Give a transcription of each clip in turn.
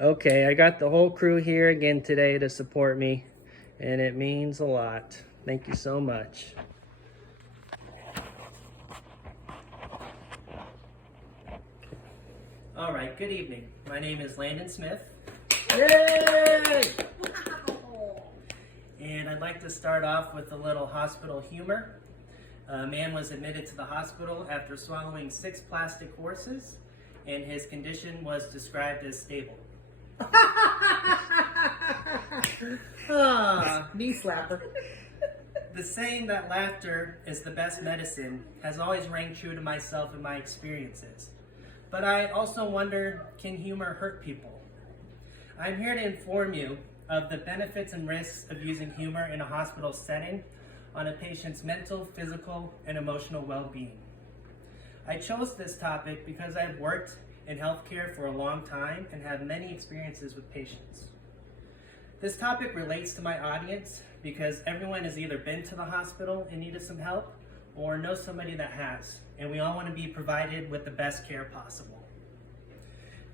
Okay, I got the whole crew here again today to support me, and it means a lot. Thank you so much. All right, good evening. My name is Landon Smith. Yay! And I'd like to start off with a little hospital humor. A man was admitted to the hospital after swallowing 6 plastic horses, and his condition was described as stable. Knee slapper. The saying that laughter is the best medicine has always rang true to myself and my experiences. But I also wonder, can humor hurt people? I'm here to inform you of the benefits and risks of using humor in a hospital setting on a patient's mental, physical, and emotional well-being. I chose this topic because I've worked in healthcare for a long time and have many experiences with patients. This topic relates to my audience because everyone has either been to the hospital in need of some help or knows somebody that has, and we all want to be provided with the best care possible.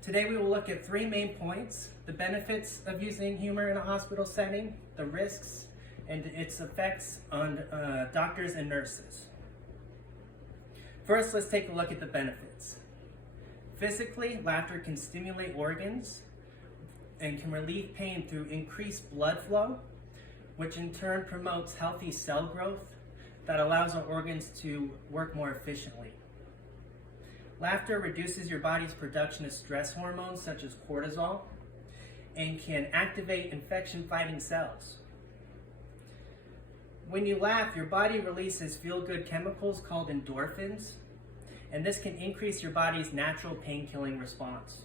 Today we will look at 3 main points: the benefits of using humor in a hospital setting, the risks, and its effects on doctors and nurses. First, let's take a look at the benefits. Physically, laughter can stimulate organs and can relieve pain through increased blood flow, which in turn promotes healthy cell growth that allows our organs to work more efficiently. Laughter reduces your body's production of stress hormones such as cortisol and can activate infection-fighting cells. When you laugh, your body releases feel-good chemicals called endorphins, and this can increase your body's natural pain-killing response.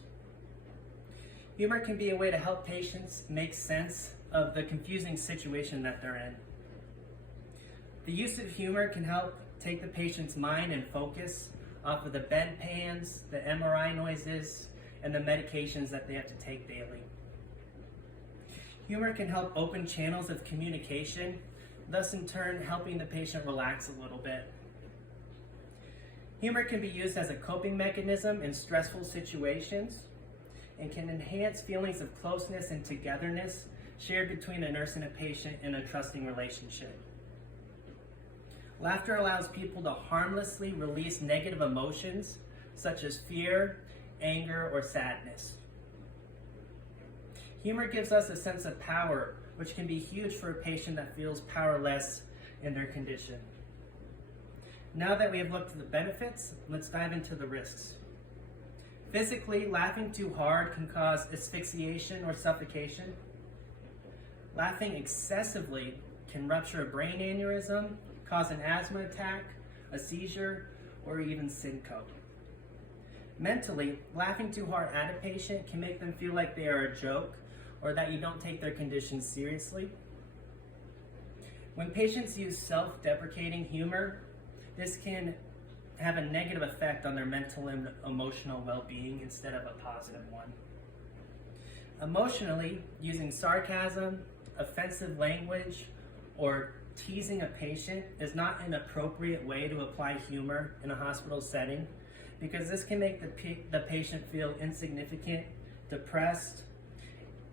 Humor can be a way to help patients make sense of the confusing situation that they're in. The use of humor can help take the patient's mind and focus off of the bedpans, the MRI noises, and the medications that they have to take daily. Humor can help open channels of communication, thus in turn helping the patient relax a little bit. Humor can be used as a coping mechanism in stressful situations and can enhance feelings of closeness and togetherness shared between a nurse and a patient in a trusting relationship. Laughter allows people to harmlessly release negative emotions such as fear, anger, or sadness. Humor gives us a sense of power, which can be huge for a patient that feels powerless in their condition. Now that we have looked at the benefits, let's dive into the risks. Physically, laughing too hard can cause asphyxiation or suffocation. Laughing excessively can rupture a brain aneurysm, cause an asthma attack, a seizure, or even syncope. Mentally, laughing too hard at a patient can make them feel like they are a joke or that you don't take their condition seriously. When patients use self-deprecating humor, this can have a negative effect on their mental and emotional well-being instead of a positive one. Emotionally, using sarcasm, offensive language, or teasing a patient is not an appropriate way to apply humor in a hospital setting because this can make the patient feel insignificant, depressed,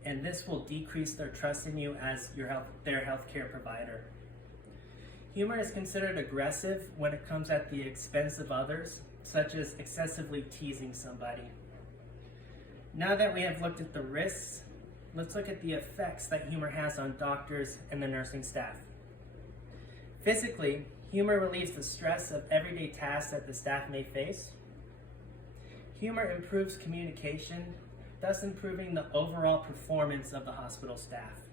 and this will decrease their trust in you as their healthcare provider. Humor is considered aggressive when it comes at the expense of others, such as excessively teasing somebody. Now that we have looked at the risks, let's look at the effects that humor has on doctors and the nursing staff. Physically, humor relieves the stress of everyday tasks that the staff may face. Humor improves communication, thus improving the overall performance of the hospital staff.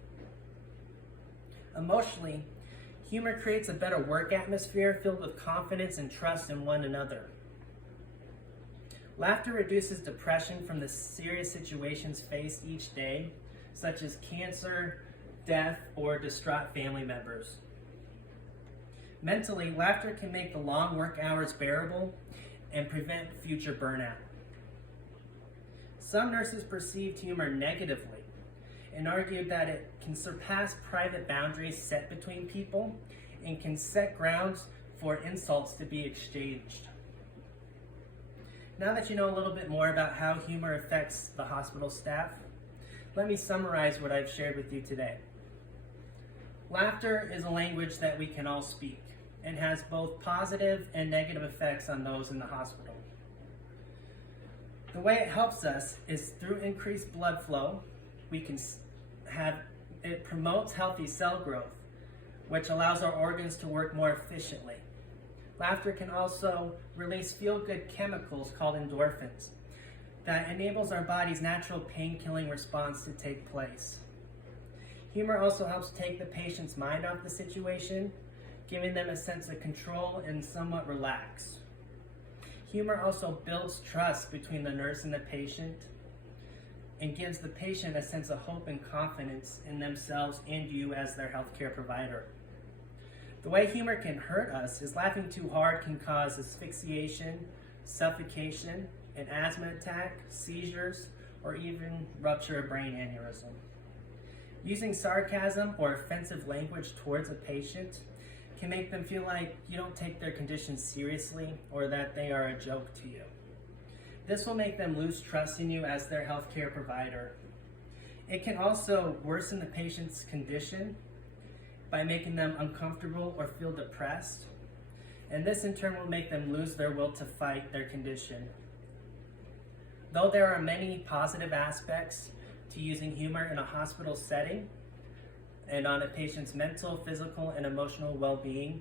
Emotionally, humor creates a better work atmosphere filled with confidence and trust in one another. Laughter reduces depression from the serious situations faced each day, such as cancer, death, or distraught family members. Mentally, laughter can make the long work hours bearable and prevent future burnout. Some nurses perceived humor negatively and argued that it can surpass private boundaries set between people and can set grounds for insults to be exchanged. Now that you know a little bit more about how humor affects the hospital staff, let me summarize what I've shared with you today. Laughter is a language that we can all speak and has both positive and negative effects on those in the hospital. The way it helps us is through increased blood flow. It promotes healthy cell growth, which allows our organs to work more efficiently. Laughter can also release feel-good chemicals called endorphins that enables our body's natural pain-killing response to take place. Humor also helps take the patient's mind off the situation, giving them a sense of control and somewhat relax. Humor also builds trust between the nurse and the patient and gives the patient a sense of hope and confidence in themselves and you as their healthcare provider. The way humor can hurt us is laughing too hard can cause asphyxiation, suffocation, an asthma attack, seizures, or even rupture a brain aneurysm. Using sarcasm or offensive language towards a patient can make them feel like you don't take their condition seriously or that they are a joke to you. This will make them lose trust in you as their healthcare provider. It can also worsen the patient's condition by making them uncomfortable or feel depressed, and this in turn will make them lose their will to fight their condition. Though there are many positive aspects to using humor in a hospital setting and on a patient's mental, physical, and emotional well-being,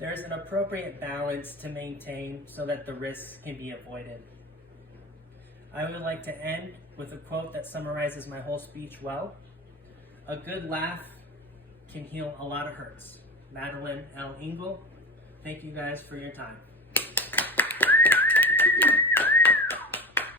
there is an appropriate balance to maintain so that the risks can be avoided. I would like to end with a quote that summarizes my whole speech well. A good laugh can heal a lot of hurts. Madeline L. Engel, thank you guys for your time.